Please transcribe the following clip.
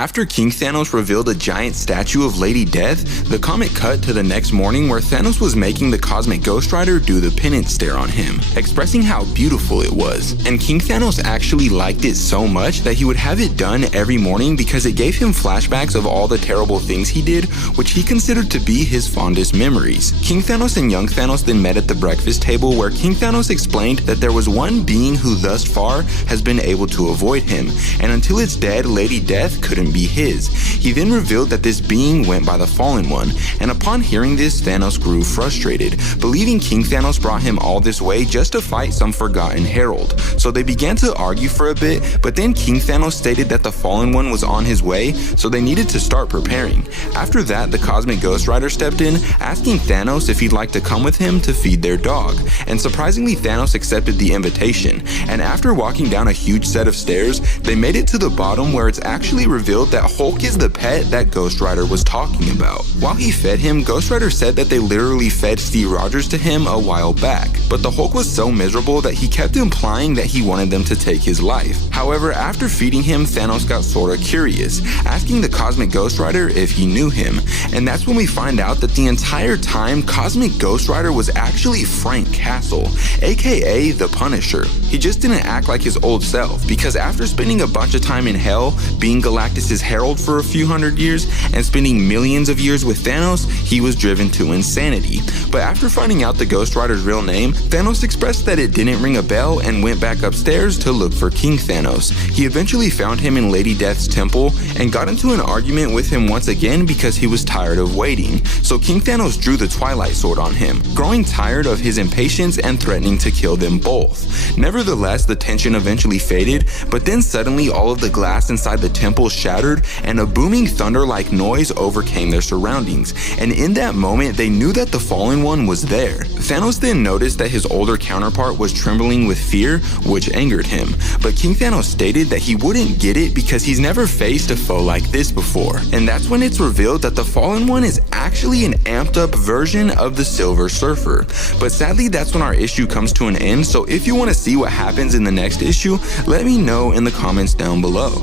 After King Thanos revealed a giant statue of Lady Death, the comic cut to the next morning where Thanos was making the Cosmic Ghost Rider do the penance stare on him, expressing how beautiful it was. And King Thanos actually liked it so much that he would have it done every morning because it gave him flashbacks of all the terrible things he did, which he considered to be his fondest memories. King Thanos and young Thanos then met at the breakfast table where King Thanos explained that there was one being who thus far has been able to avoid him, and until it's dead, Lady Death couldn't be his. He then revealed that this being went by the Fallen One, and upon hearing this, Thanos grew frustrated, believing King Thanos brought him all this way just to fight some forgotten herald. So they began to argue for a bit, but then King Thanos stated that the Fallen One was on his way, so they needed to start preparing. After that, the Cosmic Ghost Rider stepped in, asking Thanos if he'd like to come with him to feed their dog, and surprisingly Thanos accepted the invitation, and after walking down a huge set of stairs, they made it to the bottom where it's actually revealed that Hulk is the pet that Ghost Rider was talking about. While he fed him, Ghost Rider said that they literally fed Steve Rogers to him a while back, but the Hulk was so miserable that he kept implying that he wanted them to take his life. However, after feeding him, Thanos got sorta curious, asking the Cosmic Ghost Rider if he knew him, and that's when we find out that the entire time Cosmic Ghost Rider was actually Frank Castle, aka the Punisher. He just didn't act like his old self, because after spending a bunch of time in hell, being Galactus' herald for a few hundred years, and spending millions of years with Thanos, he was driven to insanity. But after finding out the Ghost Rider's real name, Thanos expressed that it didn't ring a bell and went back upstairs to look for King Thanos. He eventually found him in Lady Death's temple and got into an argument with him once again because he was tired of waiting. So King Thanos drew the Twilight Sword on him, growing tired of his impatience and threatening to kill them both. Nevertheless, the tension eventually faded, but then suddenly all of the glass inside the temple shattered and a booming thunder-like noise overcame their surroundings, and in that moment they knew that the Fallen One was there. Thanos then noticed that his older counterpart was trembling with fear, which angered him, but King Thanos stated that he wouldn't get it because he's never faced a foe like this before, and that's when it's revealed that the Fallen One is actually an amped up version of the Silver Surfer. But sadly, that's when our issue comes to an end, so if you want to see what happens in the next issue, let me know in the comments down below.